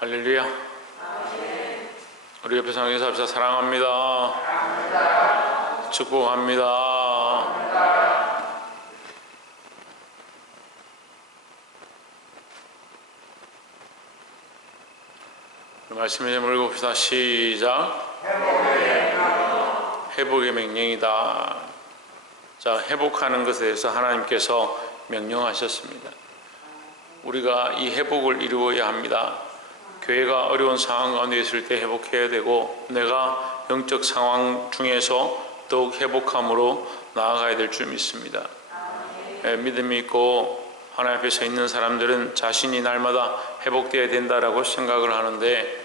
할렐루야. 아멘. 우리 옆에 사는 인사합시다. 사랑합니다. 사랑합니다. 축복합니다. 사랑합니다. 말씀을 좀 읽어봅시다. 시작. 회복의 명령이다. 자, 회복하는 것에 대해서 하나님께서 명령하셨습니다. 우리가 이 회복을 이루어야 합니다. 교회가 어려운 상황 가운데 있을 때 회복해야 되고, 내가 영적 상황 중에서 더욱 회복함으로 나아가야 될 줄 믿습니다. 믿음이 있고 하나님 앞에 서 있는 사람들은 자신이 날마다 회복되어야 된다라고 생각을 하는데,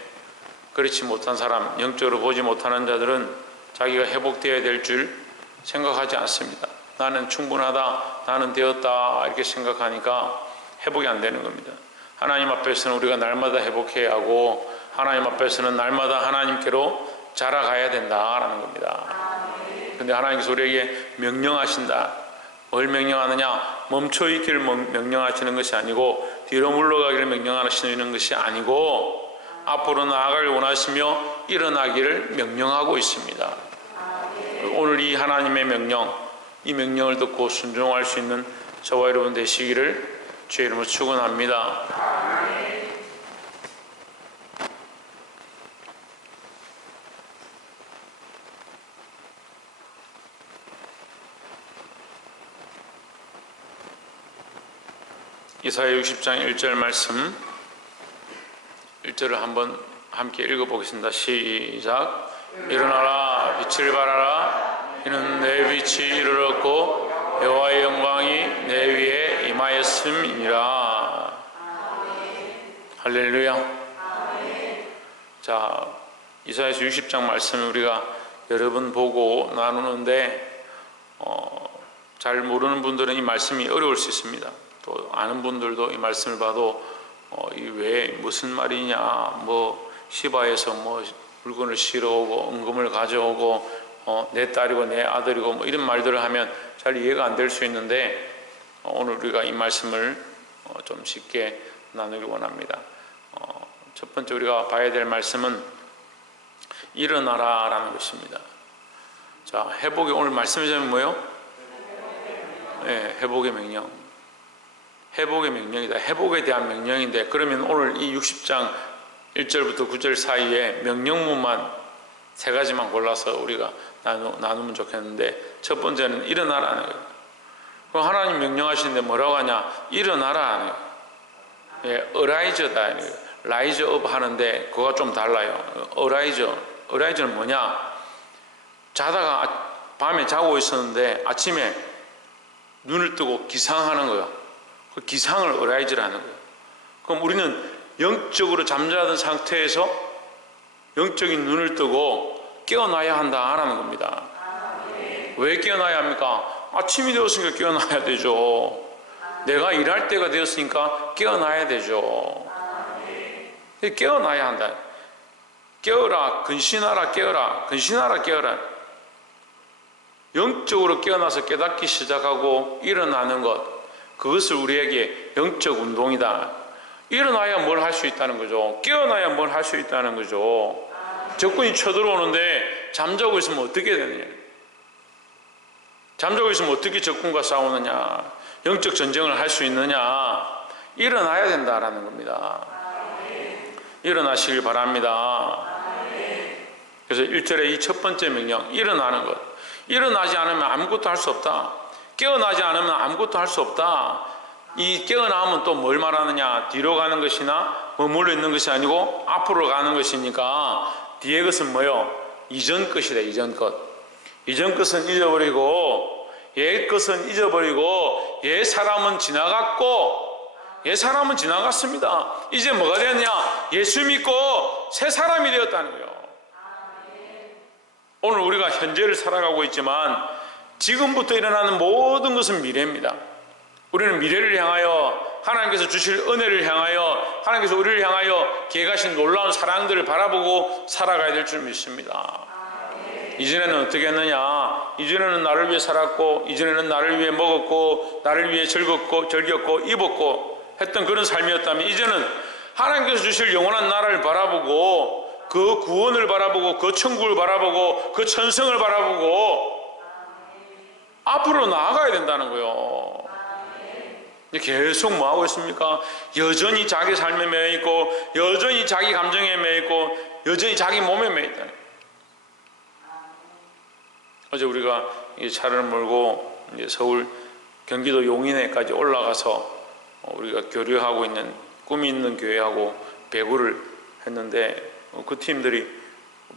그렇지 못한 사람, 영적으로 보지 못하는 자들은 자기가 회복되어야 될 줄 생각하지 않습니다. 나는 충분하다, 나는 되었다, 이렇게 생각하니까 회복이 안 되는 겁니다. 하나님 앞에서는 우리가 날마다 회복해야 하고, 하나님 앞에서는 날마다 하나님께로 자라가야 된다라는 겁니다. 그런데 하나님께서 우리에게 명령하신다. 뭘 명령하느냐? 멈춰 있기를 명령하시는 것이 아니고, 뒤로 물러가기를 명령하시는 것이 아니고, 앞으로 나아가길 원하시며 일어나기를 명령하고 있습니다. 오늘 이 하나님의 명령, 이 명령을 듣고 순종할 수 있는 저와 여러분 되시기를 주의 이름으로 축원합니다. 이사야 60장 1절 말씀, 1절을 한번 함께 읽어보겠습니다. 시작. 일어나라, 빛을 발하라. 이는 내 빛이 이르렀고 여호와의 영광이 내 위에 임하였음이니라. 할렐루야. 자, 이사야서 60장 말씀을 우리가 여러 번 보고 나누는데, 잘 모르는 분들은 이 말씀이 어려울 수 있습니다. 또 아는 분들도 이 말씀을 봐도 왜 무슨 말이냐, 뭐 시바에서 뭐 물건을 실어오고 은금을 가져오고 내 딸이고 내 아들이고 뭐 이런 말들을 하면 잘 이해가 안 될 수 있는데, 오늘 우리가 이 말씀을 좀 쉽게 나누기 원합니다. 첫 번째 우리가 봐야 될 말씀은 일어나라 라는 것입니다. 자, 회복의 오늘 말씀의 점이 뭐예요? 네, 회복의 명령. 회복의 명령이다. 회복에 대한 명령인데, 그러면 오늘 이 60장 1절부터 9절 사이에 명령문만 세 가지만 골라서 우리가 나누면 좋겠는데, 첫 번째는 일어나라는 거예요. 그럼 하나님 명령하시는데 뭐라고 하냐? 일어나라 하는 거예요. 예, 어라이저다. 라이저 업 하는데 그거가 좀 달라요. 어라이저는 뭐냐? 자다가 밤에 자고 있었는데 아침에 눈을 뜨고 기상하는 거예요. 그 기상을 어라이즈라는 거예요. 그럼 우리는 영적으로 잠자던 상태에서 영적인 눈을 뜨고 깨어나야 한다라는 겁니다. 왜 깨어나야 합니까? 아침이 되었으니까 깨어나야 되죠. 내가 일할 때가 되었으니까 깨어나야 되죠. 깨어나야 한다. 깨어라, 근신하라, 깨어라, 근신하라, 깨어라. 영적으로 깨어나서 깨닫기 시작하고 일어나는 것, 그것을 우리에게 영적 운동이다. 일어나야 뭘 할 수 있다는 거죠. 깨어나야 뭘 할 수 있다는 거죠. 적군이 쳐들어오는데 잠자고 있으면 어떻게 되느냐? 잠자고 있으면 어떻게 적군과 싸우느냐? 영적 전쟁을 할 수 있느냐? 일어나야 된다라는 겁니다. 일어나시길 바랍니다. 그래서 1절에 이 첫 번째 명령, 일어나는 것. 일어나지 않으면 아무것도 할 수 없다. 깨어나지 않으면 아무것도 할 수 없다. 이 깨어나면 또 뭘 말하느냐? 뒤로 가는 것이나 머물러 있는 것이 아니고 앞으로 가는 것이니까, 뒤에 것은 뭐요? 이전 것이다. 이전 것. 이전 것은 잊어버리고, 옛 것은 잊어버리고, 옛 사람은 지나갔고, 옛 사람은 지나갔습니다. 이제 뭐가 되었냐? 예수 믿고 새 사람이 되었다는 거예요. 오늘 우리가 현재를 살아가고 있지만 지금부터 일어나는 모든 것은 미래입니다. 우리는 미래를 향하여, 하나님께서 주실 은혜를 향하여, 하나님께서 우리를 향하여 계획하신 놀라운 사랑들을 바라보고 살아가야 될 줄 믿습니다. 이전에는 어떻게 했느냐? 이전에는 나를 위해 살았고, 이전에는 나를 위해 먹었고, 나를 위해 즐겼고 입었고 했던 그런 삶이었다면, 이제는 하나님께서 주실 영원한 나라를 바라보고 그 구원을 바라보고 그 천국을 바라보고 그 천성을 바라보고 앞으로 나아가야 된다는 거예요. 계속 뭐 하고 있습니까? 여전히 자기 삶에 매여 있고 여전히 자기 감정에 매여 있고 여전히 자기 몸에 매여 있다. 어제 우리가 차를 몰고 이제 서울 경기도 용인에까지 올라가서 우리가 교류하고 있는 꿈이 있는 교회하고 배구를 했는데 그 팀들이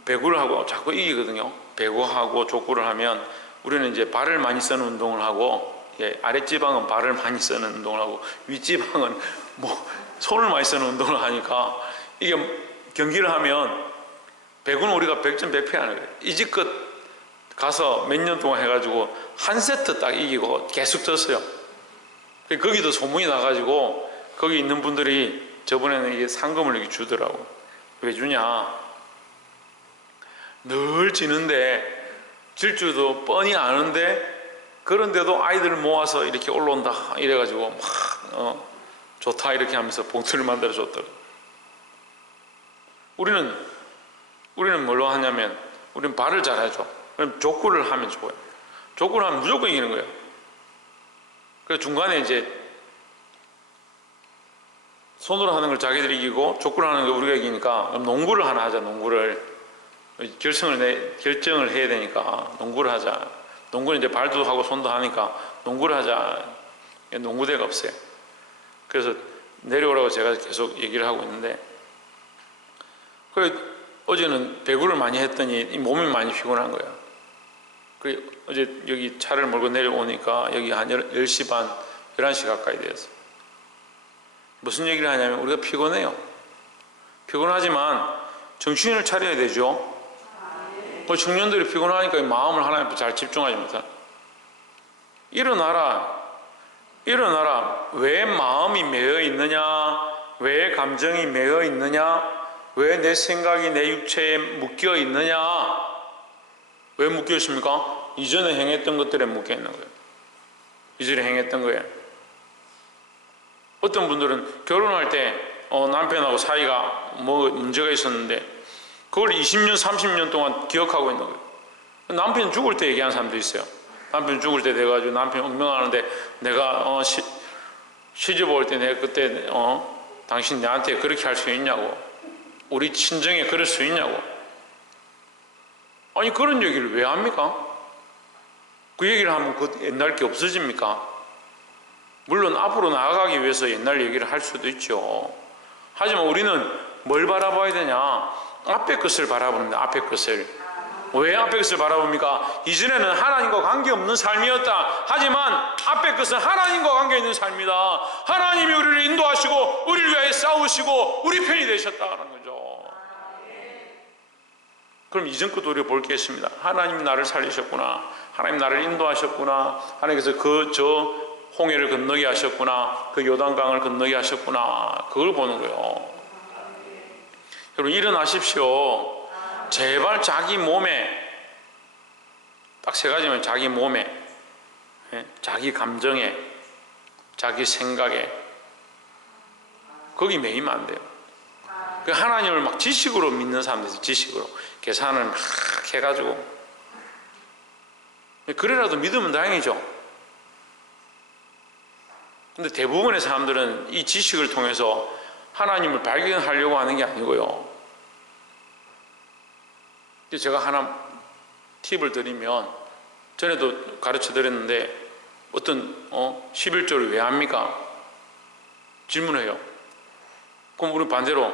배구를 하고 자꾸 이기거든요. 배구하고 족구를 하면 우리는 이제 발을 많이 쓰는 운동을 하고 아랫지방은 발을 많이 쓰는 운동을 하고 윗지방은 뭐 손을 많이 쓰는 운동을 하니까 이게 경기를 하면 배구는 우리가 100점 100패 하는 거예요. 이지껏 가서 몇 년 동안 해가지고 한 세트 딱 이기고 계속 졌어요. 거기도 소문이 나가지고 거기 있는 분들이 저번에는 이게 상금을 이렇게 주더라고. 왜 주냐? 늘 지는데 질 줄도 뻔히 아는데 그런데도 아이들을 모아서 이렇게 올라온다 이래가지고 막 좋다 이렇게 하면서 봉투를 만들어 줬더라고. 우리는 뭘로 하냐면 우리는 발을 잘하죠. 그럼 족구를 하면 좋아요. 족구를 하면 무조건 이기는 거예요. 그래서 중간에 이제 손으로 하는 걸 자기들이 이기고 족구를 하는 걸 우리가 이기니까 그럼 농구를 하나 하자. 농구를 결정을 해야 되니까 농구를 하자. 농구는 이제 발도 하고 손도 하니까 농구를 하자. 농구대가 없어요. 그래서 내려오라고 제가 계속 얘기를 하고 있는데 어제는 배구를 많이 했더니 몸이 많이 피곤한 거예요. 어제 여기 차를 몰고 내려오니까 여기 한 10시 반, 11시 가까이 되었어요. 무슨 얘기를 하냐면 우리가 피곤해요. 피곤하지만 정신을 차려야 되죠. 청년들이 피곤하니까 마음을 하나님께 잘 집중하지 못한. 일어나라. 왜 마음이 매여 있느냐? 왜 감정이 매여 있느냐? 왜 내 생각이 내 육체에 묶여 있느냐? 왜 묶여 있습니까? 이전에 행했던 것들에 묶여 있는 거예요. 이전에 행했던 거예요. 어떤 분들은 결혼할 때 남편하고 사이가 뭐 문제가 있었는데 그걸 20년, 30년 동안 기억하고 있는 거예요. 남편 죽을 때 얘기하는 사람도 있어요. 남편 죽을 때 돼가지고 남편 운명하는데 내가 시집 올 때 내가 그때 당신 나한테 그렇게 할 수 있냐고, 우리 친정에 그럴 수 있냐고. 아니 그런 얘기를 왜 합니까? 그 얘기를 하면 그 옛날 게 없어집니까? 물론 앞으로 나아가기 위해서 옛날 얘기를 할 수도 있죠. 하지만 우리는 뭘 바라봐야 되냐? 앞의 것을 바라봅니다. 앞의 것을. 왜 앞의 것을 바라봅니까? 이전에는 하나님과 관계없는 삶이었다. 하지만 앞의 것은 하나님과 관계있는 삶이다. 하나님이 우리를 인도하시고 우리를 위하여 싸우시고 우리 편이 되셨다는 거죠. 그럼 이전 것도 우리가 볼 게 있습니다. 하나님이 나를 살리셨구나. 하나님 나를 인도하셨구나. 하나님께서 저 홍해를 건너게 하셨구나. 그 요단강을 건너게 하셨구나. 그걸 보는 거예요. 여러분 일어나십시오. 제발 자기 몸에 딱 세 가지면 자기 몸에, 자기 감정에, 자기 생각에 거기 매이면 안 돼요. 하나님을 막 지식으로 믿는 사람들이 지식으로 계산을 막 해가지고 그래라도 믿으면 다행이죠. 근데 대부분의 사람들은 이 지식을 통해서 하나님을 발견하려고 하는 게 아니고요. 제가 하나 팁을 드리면 전에도 가르쳐 드렸는데 어떤 11조를 왜 합니까? 질문해요. 그럼 우리 반대로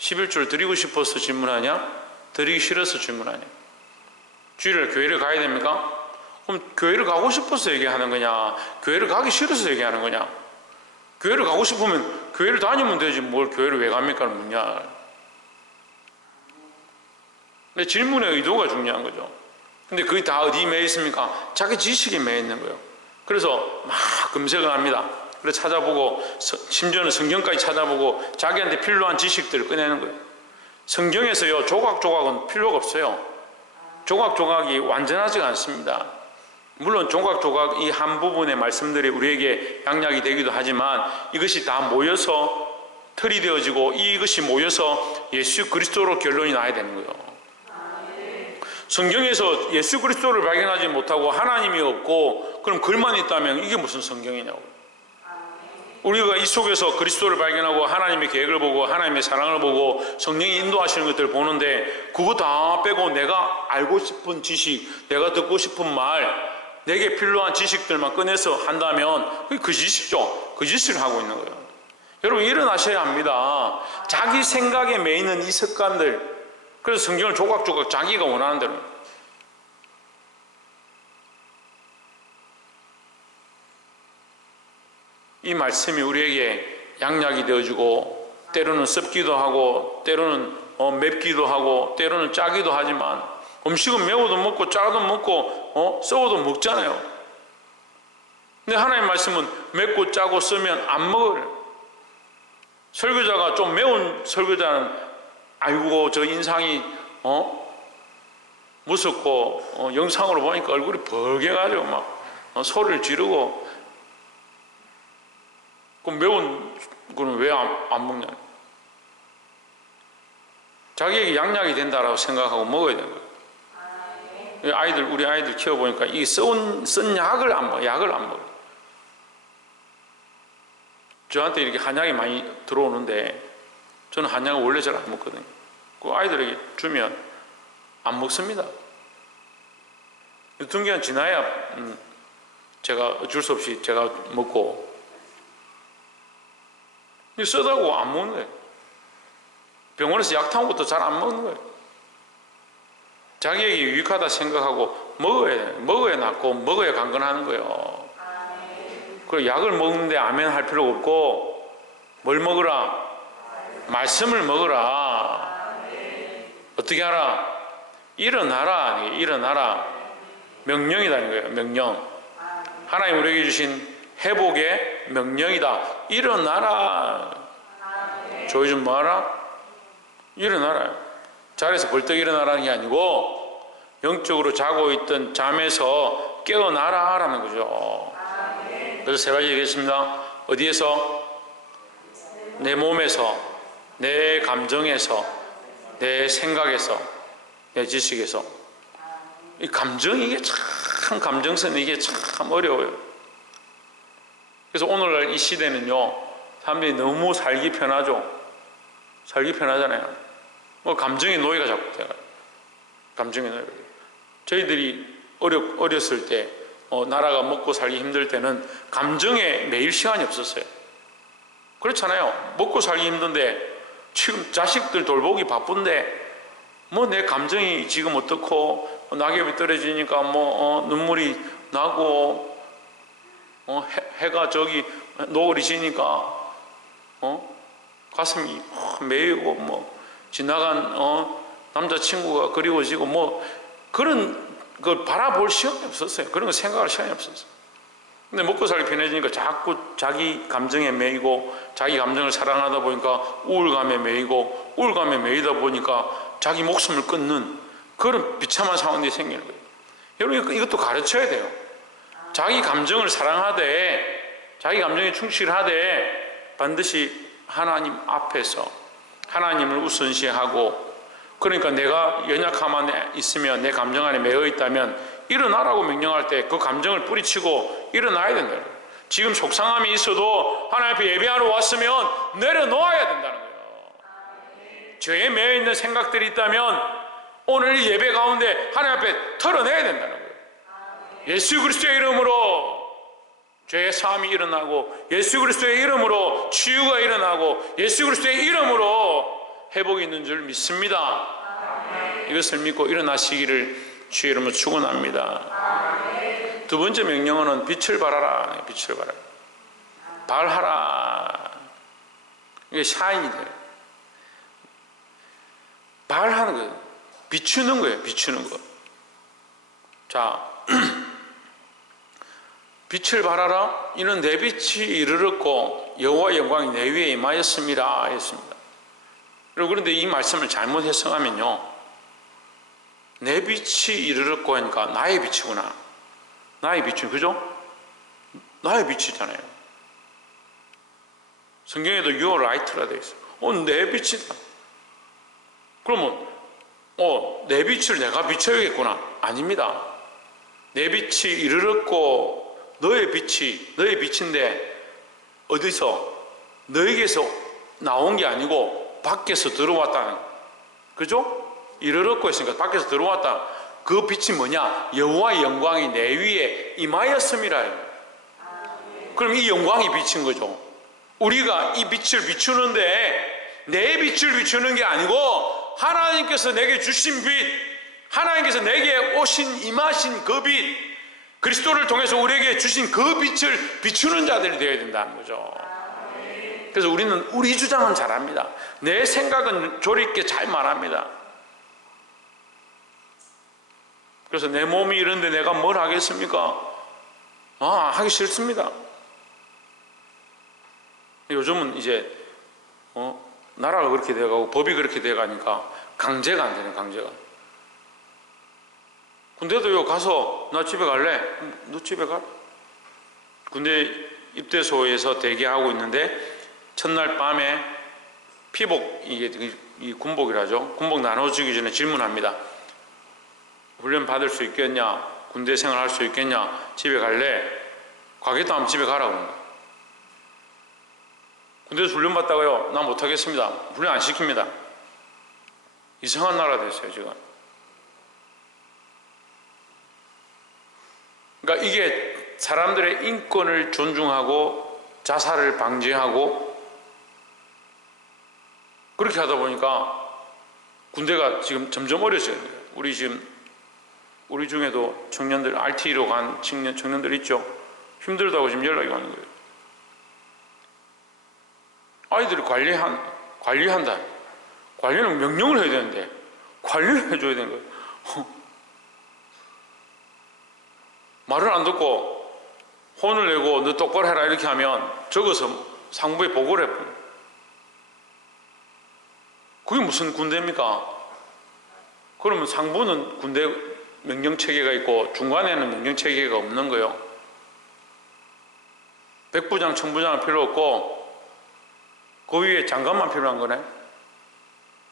11조를 드리고 싶어서 질문하냐? 드리기 싫어서 질문하냐? 주일날 교회를 가야 됩니까? 그럼 교회를 가고 싶어서 얘기하는 거냐? 교회를 가기 싫어서 얘기하는 거냐? 교회를 가고 싶으면 교회를 다니면 되지 뭘 교회를 왜 갑니까? 묻냐? 근데 질문의 의도가 중요한 거죠. 근데 그게 다 어디에 매여 있습니까? 자기 지식에 매여 있는 거예요. 그래서 막 검색을 합니다. 그래서 찾아보고 심지어는 성경까지 찾아보고 자기한테 필요한 지식들을 꺼내는 거예요. 성경에서요 조각조각은 필요가 없어요. 조각조각이 완전하지가 않습니다. 물론 조각조각 이 한 부분의 말씀들이 우리에게 양약이 되기도 하지만 이것이 다 모여서 틀이 되어지고 이것이 모여서 예수 그리스도로 결론이 나야 되는 거예요. 성경에서 예수 그리스도를 발견하지 못하고 하나님이 없고 그럼 글만 있다면 이게 무슨 성경이냐고. 우리가 이 속에서 그리스도를 발견하고 하나님의 계획을 보고 하나님의 사랑을 보고 성령이 인도하시는 것들을 보는데 그거 다 빼고 내가 알고 싶은 지식, 내가 듣고 싶은 말, 내게 필요한 지식들만 꺼내서 한다면 그게 거짓이죠. 거짓을 하고 있는 거예요. 여러분 일어나셔야 합니다. 자기 생각에 매이는 이 습관들, 그래서 성경을 조각조각 자기가 원하는 대로. 이 말씀이 우리에게 양약이 되어주고 때로는 습기도 하고 때로는 맵기도 하고 때로는 짜기도 하지만 음식은 매워도 먹고 짜도 먹고 썩어도 먹잖아요. 근데 하나님 말씀은 맵고 짜고 쓰면 안 먹어요. 설교자가 좀 매운 설교자는 아이고 저 인상이 무섭고 영상으로 보니까 얼굴이 벌개가지고 막 소리를 지르고 그럼 매운 거는 왜 안 먹냐? 자기에게 양약이 된다라고 생각하고 먹어야 되는 거예요. 우리 아이들 키워보니까 이 쓴 약을 안 먹어. 약을 안 먹어. 저한테 이렇게 한약이 많이 들어오는데 저는 한약을 원래 잘 안 먹거든요. 그 아이들에게 주면 안 먹습니다. 유통기한 지나야 제가 어쩔 수 없이 제가 먹고 쓰다고 안 먹는 거예요. 병원에서 약 타온 것도 잘 안 먹는 거예요. 자기에게 유익하다 생각하고 먹어야 낫고 먹어야 강건하는 거예요. 그리고 약을 먹는데 아멘 할 필요가 없고 뭘 먹으라? 말씀을 먹으라. 어떻게 하라? 일어나라. 일어나라. 명령이라는 거예요. 명령. 하나님 우리에게 주신 회복의 명령이다. 일어나라. 조이 좀 뭐하라? 일어나라. 자리에서 벌떡 일어나라는 게 아니고 영적으로 자고 있던 잠에서 깨어나라 라는 거죠. 그래서 세 가지 얘기했습니다. 어디에서? 내 몸에서, 내 감정에서, 내 생각에서, 내 지식에서. 이 감정, 이게 참 감정선 이게 참 어려워요. 그래서 오늘날 이 시대는요, 사람들이 너무 살기 편하죠. 살기 편하잖아요. 감정의 노예가 자꾸 돼요. 감정의 노예가 돼요. 저희들이 어렸을 때, 나라가 먹고 살기 힘들 때는 감정에 매일 시간이 없었어요. 그렇잖아요. 먹고 살기 힘든데, 지금 자식들 돌보기 바쁜데, 내 감정이 지금 어떻고, 낙엽이 떨어지니까 눈물이 나고, 해가 저기 노을이 지니까 가슴이 메이고 지나간 남자친구가 그리워지고 그런 걸 바라볼 시간이 없었어요. 그런 거 생각할 시간이 없었어요. 근데 먹고 살기 편해지니까 자꾸 자기 감정에 매이고 자기 감정을 사랑하다 보니까 우울감에 매이고 우울감에 매이다 보니까 자기 목숨을 끊는 그런 비참한 상황이 생기는 거예요. 여러분 이것도 가르쳐야 돼요. 자기 감정을 사랑하되 자기 감정에 충실하되 반드시 하나님 앞에서 하나님을 우선시하고 그러니까 내가 연약함 안에 있으면 내 감정 안에 매여 있다면 일어나라고 명령할 때 그 감정을 뿌리치고 일어나야 된다는 거예요. 지금 속상함이 있어도 하나님 앞에 예배하러 왔으면 내려놓아야 된다는 거예요. 죄에 매여 있는 생각들이 있다면 오늘 이 예배 가운데 하나님 앞에 털어내야 된다는 거예요. 예수 그리스도의 이름으로 죄의 사함이 일어나고 예수 그리스도의 이름으로 치유가 일어나고 예수 그리스도의 이름으로 회복이 있는 줄 믿습니다. 이것을 믿고 일어나시기를 주의 이름으로 축원합니다. 두 번째 명령어는 빛을 발하라. 빛을 발하라. 발하라. 이게 샤인이 돼요. 발하는 거예요. 비추는 거예요. 비추는 거. 자, 빛을 발하라. 이는 내 빛이 이르렀고 여호와의 영광이 내 위에 임하였습니다. 했습니다. 그런데 이 말씀을 잘못 해석하면요, 내 빛이 이르렀고 하니까 나의 빛이구나. 나의 빛이, 그죠? 나의 빛이잖아요. 성경에도 your light라 되어 있어요. 내 빛이다. 그러면 내 빛을 내가 비춰야겠구나. 아닙니다. 내 빛이 이르렀고 너의 빛인데 어디서? 너에게서 나온 게 아니고 밖에서 들어왔다는, 그죠? 이르렀고 했으니까 밖에서 들어왔다. 그 빛이 뭐냐? 여호와의 영광이 내 위에 임하였음이라. 그럼 이 영광이 비친 거죠. 우리가 이 빛을 비추는데 내 빛을 비추는 게 아니고 하나님께서 내게 주신 빛, 하나님께서 내게 오신 임하신 그 빛, 그리스도를 통해서 우리에게 주신 그 빛을 비추는 자들이 되어야 된다는 거죠. 그래서 우리는 우리 주장은 잘합니다. 내 생각은 조리 있게 잘 말합니다. 그래서 내 몸이 이런데 내가 뭘 하겠습니까? 하기 싫습니다. 요즘은 이제 나라가 그렇게 돼가고 법이 그렇게 돼가니까 강제가 안 되네. 강제가. 군대도 가서 나 집에 갈래? 너 집에 가? 군대 입대소에서 대기하고 있는데 첫날 밤에 피복, 이게 이 군복이라죠. 군복 나눠주기 전에 질문합니다. 훈련 받을 수 있겠냐? 군대 생활할 수 있겠냐? 집에 갈래? 가겠다 하면 집에 가라고 합니다. 군대에서 훈련 받다가요, 나 못하겠습니다. 훈련 안 시킵니다. 이상한 나라 됐어요, 지금. 그러니까 이게 사람들의 인권을 존중하고 자살을 방지하고 그렇게 하다 보니까 군대가 지금 점점 어려져요. 우리 중에도 청년들, RT로 간 청년들 있죠. 힘들다고 지금 연락이 오는 거예요. 아이들이 관리한다. 관리는 명령을 해야 되는데 관리를 해줘야 되는 거예요. 말을 안 듣고 혼을 내고 너 똑바로 해라 이렇게 하면 적어서 상부에 보고를 해버려요. 그게 무슨 군대입니까? 그러면 상부는 군대 명령체계가 있고 중간에는 명령체계가 없는 거예요. 백부장, 천부장은 필요 없고 그 위에 장관만 필요한 거네.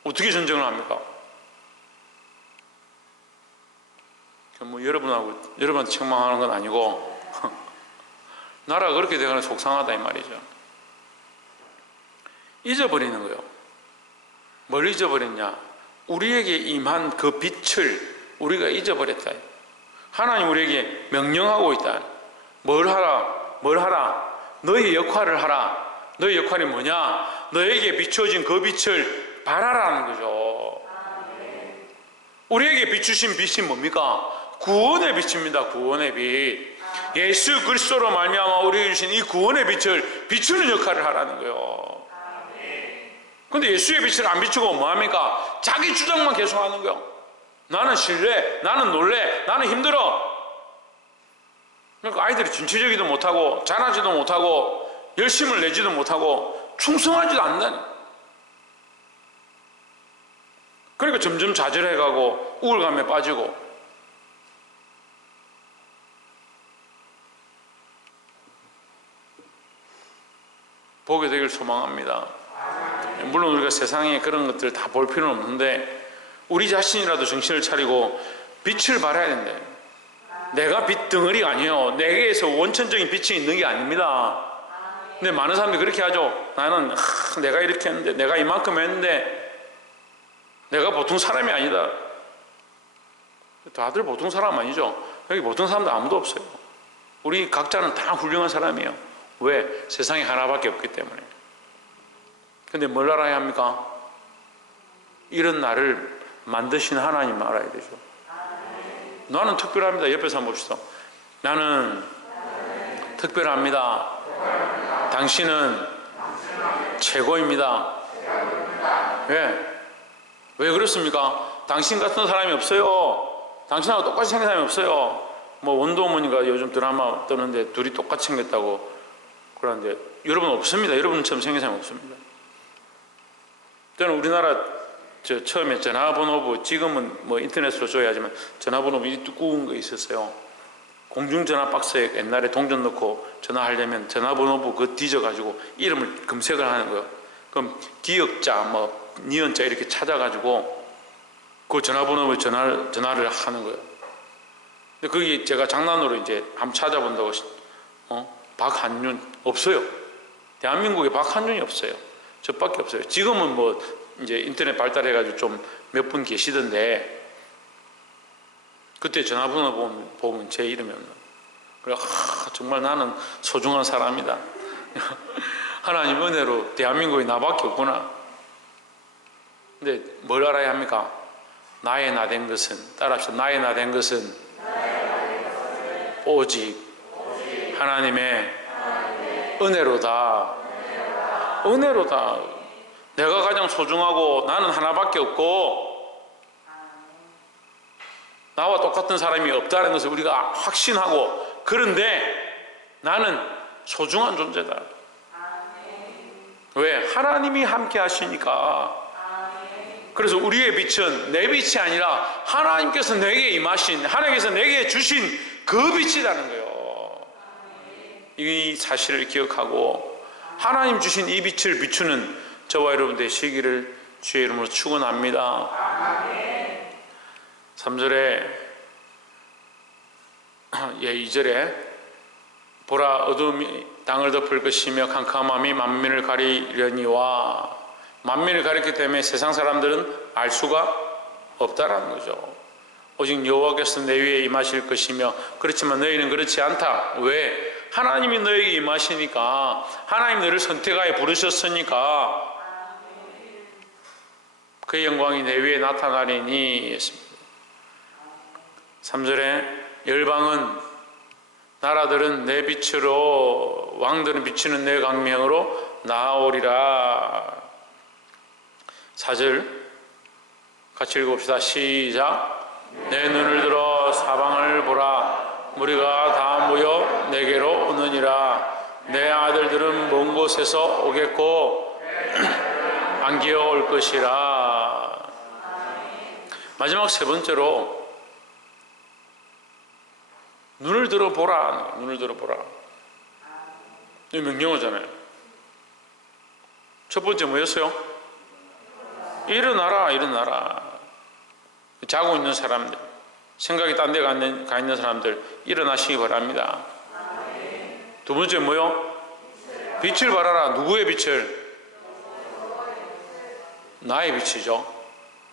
어떻게 전쟁을 합니까? 뭐 여러분한테 책망하는 건 아니고 나라가 그렇게 되거나 속상하다 이 말이죠. 잊어버리는 거예요. 뭘 잊어버렸냐? 우리에게 임한 그 빛을 우리가 잊어버렸다. 하나님 우리에게 명령하고 있다. 뭘 하라? 너의 역할을 하라. 너의 역할이 뭐냐? 너에게 비춰진 그 빛을 발하라는 거죠. 우리에게 비추신 빛이 뭡니까? 구원의 빛입니다. 구원의 빛. 예수 그리스도로 말미암아 우리에게 주신 이 구원의 빛을 비추는 역할을 하라는 거예요. 근데 예수의 빛을 안 비추고 뭐합니까? 자기 주장만 계속하는 거예요. 나는 싫래, 나는 놀래, 나는 힘들어. 그러니까 아이들이 진취적이도 못하고 잘하지도 못하고 열심을 내지도 못하고 충성하지도 않는. 그러니까 점점 좌절해가고 우울감에 빠지고. 보게 되길 소망합니다. 물론 우리가 세상에 그런 것들을 다 볼 필요는 없는데 우리 자신이라도 정신을 차리고 빛을 발해야 된다. 내가 빛 덩어리가 아니에요. 내게에서 원천적인 빛이 있는 게 아닙니다. 근데 많은 사람들이 그렇게 하죠. 나는 내가 이렇게 했는데 내가 이만큼 했는데 내가 보통 사람이 아니다. 다들 보통 사람 아니죠. 여기 보통 사람도 아무도 없어요. 우리 각자는 다 훌륭한 사람이에요. 왜? 세상에 하나밖에 없기 때문에. 근데 뭘 알아야 합니까? 이런 나를 만드신 하나님 알아야 되죠. 나는 특별합니다. 옆에서 한번 봅시다. 나는 특별합니다. 당신은 최고입니다. 왜 그렇습니까? 당신 같은 사람이 없어요. 당신하고 똑같이 생긴 사람이 없어요. 뭐 원더우먼이가 요즘 드라마 뜨는데 둘이 똑같이 생겼다고 그러는데 여러분 없습니다. 여러분처럼 생긴 사람이 없습니다. 저는 우리나라 처음에 전화번호부, 지금은 뭐 인터넷으로 줘야 하지만 전화번호부 이 두꺼운 거 있었어요. 공중전화 박스에 옛날에 동전 넣고 전화하려면 전화번호부 그거 뒤져가지고 이름을 검색을 하는 거예요. 그럼 기역자, 뭐 니은자 이렇게 찾아가지고 그 전화번호에 전화를 하는 거예요. 근데 그게 제가 장난으로 이제 한번 찾아본다고, 박한윤 없어요. 대한민국에 박한윤이 없어요. 저밖에 없어요. 지금은 뭐 이제 인터넷 발달해가지고 좀 몇 분 계시던데, 그때 전화번호 보면 제 이름이 없나. 그래, 정말 나는 소중한 사람이다. 하나님 은혜로 대한민국에 나밖에 없구나. 근데 뭘 알아야 합니까? 나의 나 된 것은, 따라합시다. 나의 나 된 것은 오직 하나님의 은혜로다. 은혜로다. 내가 가장 소중하고 나는 하나밖에 없고 나와 똑같은 사람이 없다는 것을 우리가 확신하고, 그런데 나는 소중한 존재다. 왜? 하나님이 함께 하시니까. 그래서 우리의 빛은 내 빛이 아니라 하나님께서 내게 임하신, 하나님께서 내게 주신 그 빛이라는 거예요. 이 사실을 기억하고 하나님 주신 이 빛을 비추는 저와 여러분 되시기를 주의 이름으로 축원합니다. 3절에 2절에 보라 어둠이 땅을 덮을 것이며 캄캄함이 만민을 가리려니와, 만민을 가리기 때문에 세상 사람들은 알 수가 없다라는 거죠. 오직 여호와께서 내 위에 임하실 것이며, 그렇지만 너희는 그렇지 않다. 왜? 하나님이 너에게 임하시니까, 하나님 너를 선택하여 부르셨으니까 그의 영광이 내 위에 나타나리니 했습니다. 3절에 열방은, 나라들은 내 빛으로, 왕들은 비치는 내 광명으로 나아오리라. 4절 같이 읽읍시다. 시작. 내 눈을 들어 사방을 보라. 무리가 다 모여 내게로 오느니라. 내 아들들은 먼 곳에서 오겠고 안 기어올 것이라. 마지막 세 번째로 눈을 들어보라. 눈을 들어보라. 이 명령어잖아요. 첫 번째 뭐였어요? 일어나라, 일어나라. 자고 있는 사람들, 생각이 딴 데 가 있는 사람들 일어나시기 바랍니다. 두 번째 뭐요? 빛을 발하라. 누구의 빛을? 나의 빛이죠.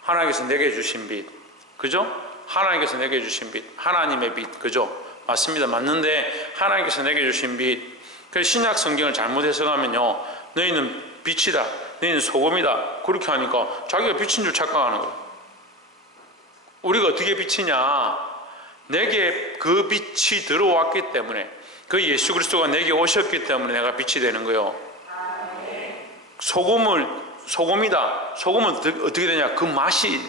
하나님께서 내게 주신 빛, 그죠? 하나님께서 내게 주신 빛, 하나님의 빛, 그죠? 맞습니다. 맞는데 하나님께서 내게 주신 빛. 그래서 신약 성경을 잘못 해석하면요, 너희는 빛이다, 너희는 소금이다, 그렇게 하니까 자기가 빛인 줄 착각하는 거예요. 우리가 어떻게 빛이냐? 내게 그 빛이 들어왔기 때문에, 그 예수 그리스도가 내게 오셨기 때문에 내가 빛이 되는 거예요. 소금이다. 소금은 어떻게 되냐? 그 맛이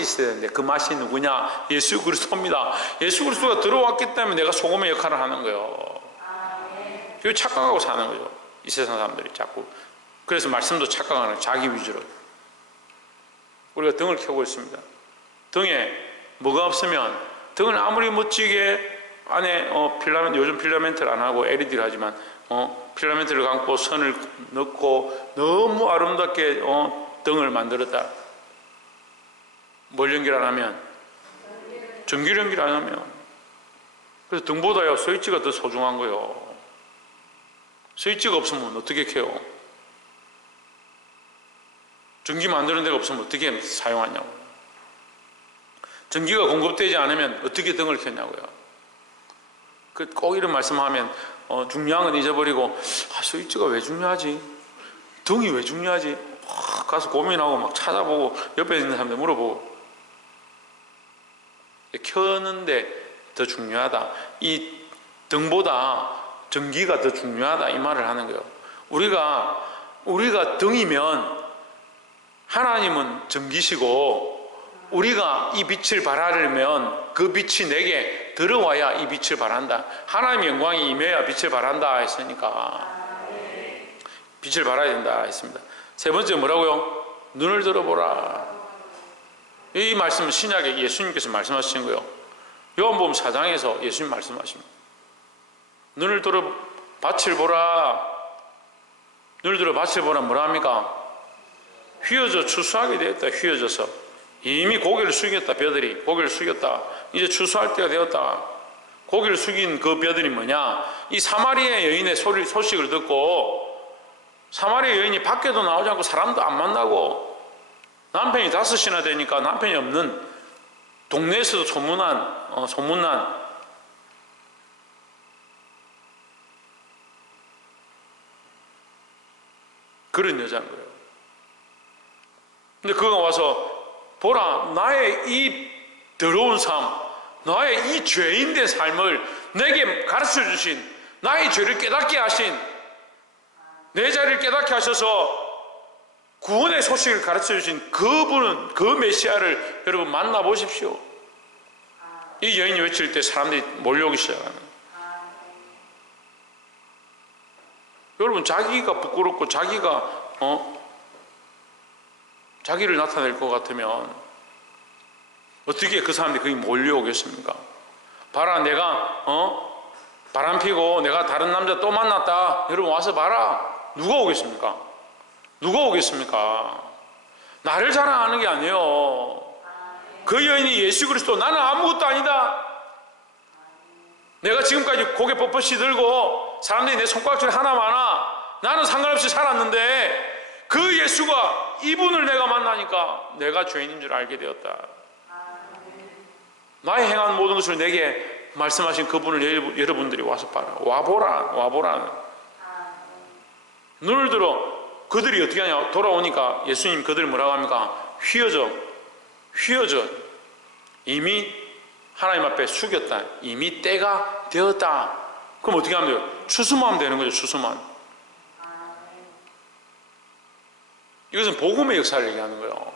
있어야 되는데, 그 맛이 누구냐? 예수 그리스도입니다. 예수 그리스도가 들어왔기 때문에 내가 소금의 역할을 하는 거예요. 그거 착각하고 사는 거죠, 이 세상 사람들이 자꾸. 그래서 말씀도 착각하는 거예요, 자기 위주로. 우리가 등을 켜고 있습니다. 등에 뭐가 없으면, 등을 아무리 멋지게 안에 요즘 필라멘트를 안 하고 LED를 하지만 필라멘트를 감고 선을 넣고 너무 아름답게 등을 만들었다. 뭘 연결 안 하면? 전기를 연결 안 하면. 그래서 등보다요 스위치가 더 소중한 거예요. 스위치가 없으면 어떻게 켜요? 전기 만드는 데가 없으면 어떻게 사용하냐고. 전기가 공급되지 않으면 어떻게 등을 켰냐고요. 꼭 이런 말씀하면 중요한 건 잊어버리고, 스위치가 왜 중요하지? 등이 왜 중요하지? 가서 고민하고 막 찾아보고 옆에 있는 사람들 물어보고. 켜는데 더 중요하다. 이 등보다 전기가 더 중요하다, 이 말을 하는 거예요. 우리가 등이면 하나님은 전기시고, 우리가 이 빛을 발하려면 그 빛이 내게 들어와야 이 빛을 발한다. 하나님의 영광이 임해야 빛을 발한다 했으니까 빛을 발해야 된다 했습니다. 세 번째 뭐라고요? 눈을 들어보라. 이 말씀은 신약에 예수님께서 말씀하신 거예요. 요한복음 4장에서 예수님 말씀하십니다. 눈을 들어 밭을 보라. 눈을 들어 밭을 보라. 뭐라 합니까? 휘어져 추수하게 되었다. 휘어져서 이미 고개를 숙였다. 벼들이 고개를 숙였다. 이제 추수할 때가 되었다. 고개를 숙인 그 벼들이 뭐냐? 이 사마리아 여인의 소식을 듣고, 사마리아 여인이 밖에도 나오지 않고 사람도 안 만나고 남편이 5이나 되니까 남편이 없는, 동네에서도 소문난 그런 여자인 거예요. 근데 그가 와서 보라, 나의 이 더러운 삶, 나의 이 죄인된 삶을 내게 가르쳐 주신, 나의 죄를 깨닫게 하신, 내 자리를 깨닫게 하셔서 구원의 소식을 가르쳐 주신 그분은, 그 메시아를 여러분 만나보십시오. 이 여인이 외칠 때 사람들이 몰려오기 시작하는. 여러분, 자기가 부끄럽고 자기가 자기를 나타낼 것 같으면 어떻게 그 사람들이 거기 몰려오겠습니까? 봐라, 내가 바람 피고 내가 다른 남자 또 만났다. 여러분 와서 봐라. 누가 오겠습니까? 누가 오겠습니까? 나를 자랑하는 게 아니에요. 그 여인이 예수 그리스도, 나는 아무것도 아니다. 내가 지금까지 고개 뻣뻣이 들고 사람들이 내 손가락질 하나마나 나는 상관없이 살았는데, 그 예수가, 이분을 내가 만나니까 내가 죄인인 줄 알게 되었다. 나의 행한 모든 것을 내게 말씀하신 그분을 여러분들이 와서 봐라. 와보라. 눈을 들어. 그들이 어떻게 하냐? 돌아오니까 예수님 그들을 뭐라고 합니까? 휘어져. 이미 하나님 앞에 숙였다. 이미 때가 되었다. 그럼 어떻게 하면 돼요? 추수만 하면 되는 거죠. 추수만. 이것은 복음의 역사를 얘기하는 거예요.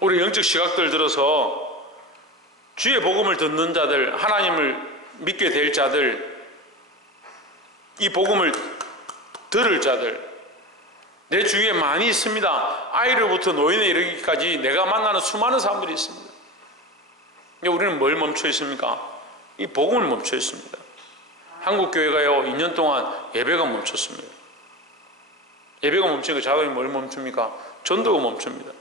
우리 영적 시각들 들어서 주의 복음을 듣는 자들, 하나님을 믿게 될 자들, 이 복음을 들을 자들, 내 주위에 많이 있습니다. 아이로부터 노인에 이르기까지 내가 만나는 수많은 사람들이 있습니다. 우리는 뭘 멈춰 있습니까? 이 복음을 멈춰 있습니다. 한국교회가요, 2년 동안 예배가 멈췄습니다. 예배가 멈추니까 자동이 뭘 멈춥니까? 전도가 멈춥니다.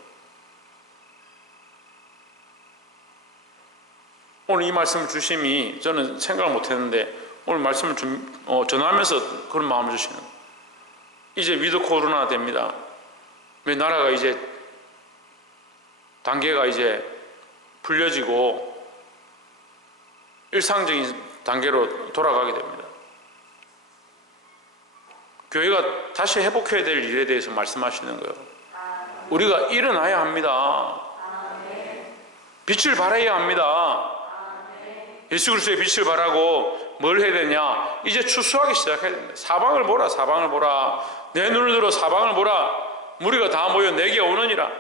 오늘 이 말씀을 주심이 저는 생각을 못했는데, 오늘 말씀을 전하면서 그런 마음을 주시는 거예요. 이제 위드 코로나 됩니다. 왜 나라가 이제 단계가 이제 풀려지고 일상적인 단계로 돌아가게 됩니다. 교회가 다시 회복해야 될 일에 대해서 말씀하시는 거예요. 우리가 일어나야 합니다. 빛을 발해야 합니다. 예수 그리스도의 빛을 발하고 뭘 해야 되냐? 이제 추수하기 시작해야 됩니다. 사방을 보라. 내 눈을 들어 사방을 보라. 무리가 다 모여 내게 오느니라.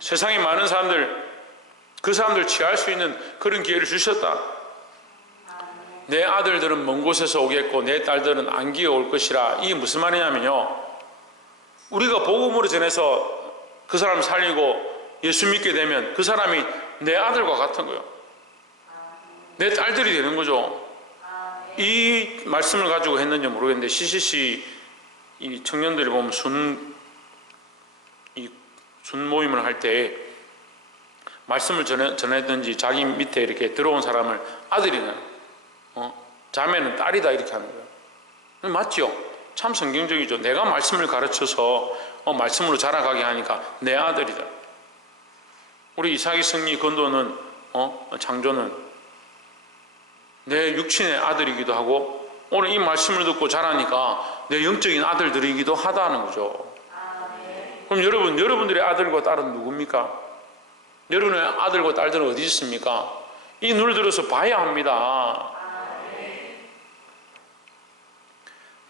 세상에 많은 사람들, 그 사람들 취할 수 있는 그런 기회를 주셨다. 내 아들들은 먼 곳에서 오겠고 내 딸들은 안기에 올 것이라. 이게 무슨 말이냐면요, 우리가 복음으로 전해서 그 사람을 살리고 예수 믿게 되면 그 사람이 내 아들과 같은 거예요. 내 딸들이 되는 거죠. 이 말씀을 가지고 했는지 모르겠는데, CCC 이 청년들이 보면 순 모임을 할 때 말씀을 전했든지 자기 밑에 이렇게 들어온 사람을 아들이나 자매는 딸이다 이렇게 하는 거예요. 맞죠? 참 성경적이죠. 내가 말씀을 가르쳐서 말씀으로 자라가게 하니까 내 아들이다. 우리 이삭이, 승리, 건도는 장조는 내 육신의 아들이기도 하고, 오늘 이 말씀을 듣고 자라니까 내 영적인 아들들이기도 하다는 거죠. 그럼 여러분들의 아들과 딸은 누굽니까? 여러분의 아들과 딸들은 어디 있습니까? 이 눈을 들어서 봐야 합니다.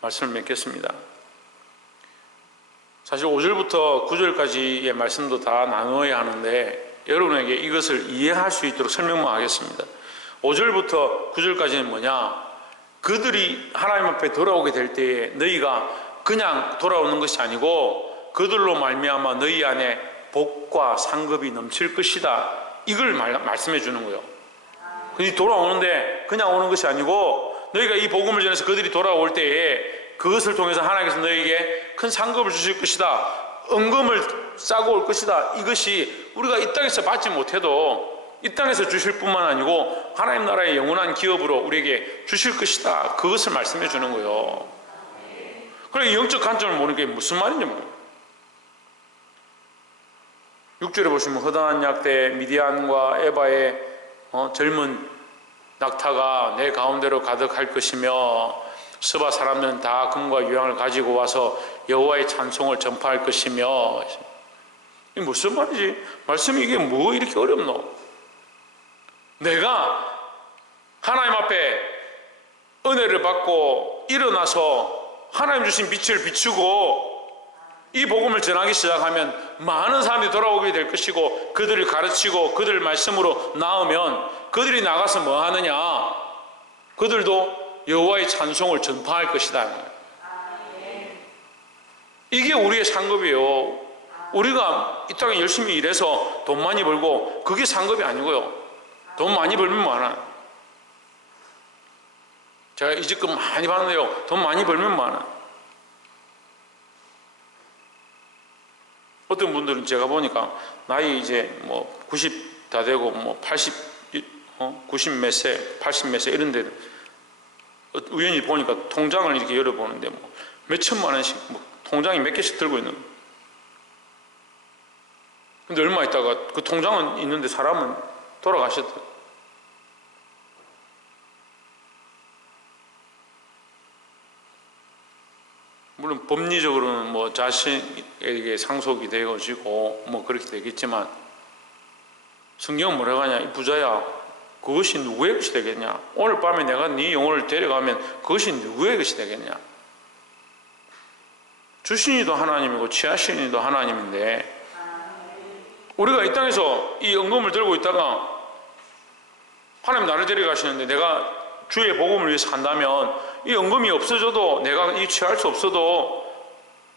말씀을 맺겠습니다. 사실 5절부터 9절까지의 말씀도 다 나누어야 하는데, 여러분에게 이것을 이해할 수 있도록 설명만 하겠습니다. 5절부터 9절까지는 뭐냐? 그들이 하나님 앞에 돌아오게 될 때에 너희가 그냥 돌아오는 것이 아니고 그들로 말미암아 너희 안에 복과 상급이 넘칠 것이다. 이걸 말씀해 주는 거예요. 그들이 돌아오는데 그냥 오는 것이 아니고 너희가 이 복음을 전해서 그들이 돌아올 때에 그것을 통해서 하나님께서 너희에게 큰 상급을 주실 것이다. 은금을 싸고 올 것이다. 이것이 우리가 이 땅에서 받지 못해도 이 땅에서 주실 뿐만 아니고 하나님 나라의 영원한 기업으로 우리에게 주실 것이다. 그것을 말씀해 주는 거예요. 그래, 영적 관점을 모르는 게 무슨 말인지 모르겠어요. 6절에 보시면 허다한 약대 미디안과 에바의 젊은 낙타가 내 가운데로 가득할 것이며 스바 사람들은 다 금과 유향을 가지고 와서 여호와의 찬송을 전파할 것이며. 이게 무슨 말이지? 말씀이 이게 뭐 이렇게 어렵노? 내가 하나님 앞에 은혜를 받고 일어나서 하나님 주신 빛을 비추고 이 복음을 전하기 시작하면 많은 사람들이 돌아오게 될 것이고 그들을 가르치고 그들을 말씀으로 낳으면 그들이 나가서 뭐 하느냐? 그들도 여호와의 찬송을 전파할 것이다. 이게 우리의 상급이에요. 우리가 이 땅에 열심히 일해서 돈 많이 벌고 그게 상급이 아니고요. 돈 많이 벌면 많아. 제가 이직금 많이 받는데요. 돈 많이 벌면 많아. 어떤 분들은 제가 보니까 나이 이제 뭐 90 다 되고 뭐 80, 90 몇 세, 80 몇 세 이런데 우연히 보니까 통장을 이렇게 열어보는데 뭐 몇 천만 원씩 뭐 통장이 몇 개씩 들고 있는 거예요. 근데 얼마 있다가 그 통장은 있는데 사람은 돌아가셨더라고요. 물론 법리적으로는 뭐 자신에게 상속이 되어지고 뭐 그렇게 되겠지만 성경은 뭐라고 하냐? 이 부자야, 그것이 누구의 것이 되겠냐? 오늘 밤에 내가 네 영혼을 데려가면 그것이 누구의 것이 되겠냐? 주신이도 하나님이고 취하신 이도 하나님인데 우리가 이 땅에서 이 은금을 들고 있다가 하나님 나를 데려가시는데 내가 주의 복음을 위해서 한다면 이 은금이 없어져도 내가 이 취할 수 없어도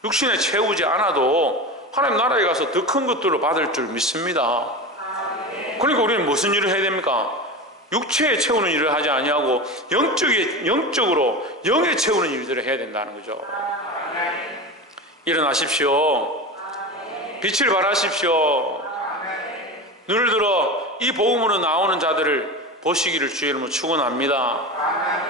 육신에 채우지 않아도 하나님 나라에 가서 더 큰 것들로 받을 줄 믿습니다. 그러니까 우리는 무슨 일을 해야 됩니까? 육체에 채우는 일을 하지 아니하고 영적으로 영에 채우는 일들을 해야 된다는 거죠. 일어나십시오. 빛을 발하십시오. 눈을 들어 이 복음으로 나오는 자들을 보시기를 주의 이름으로 축원합니다.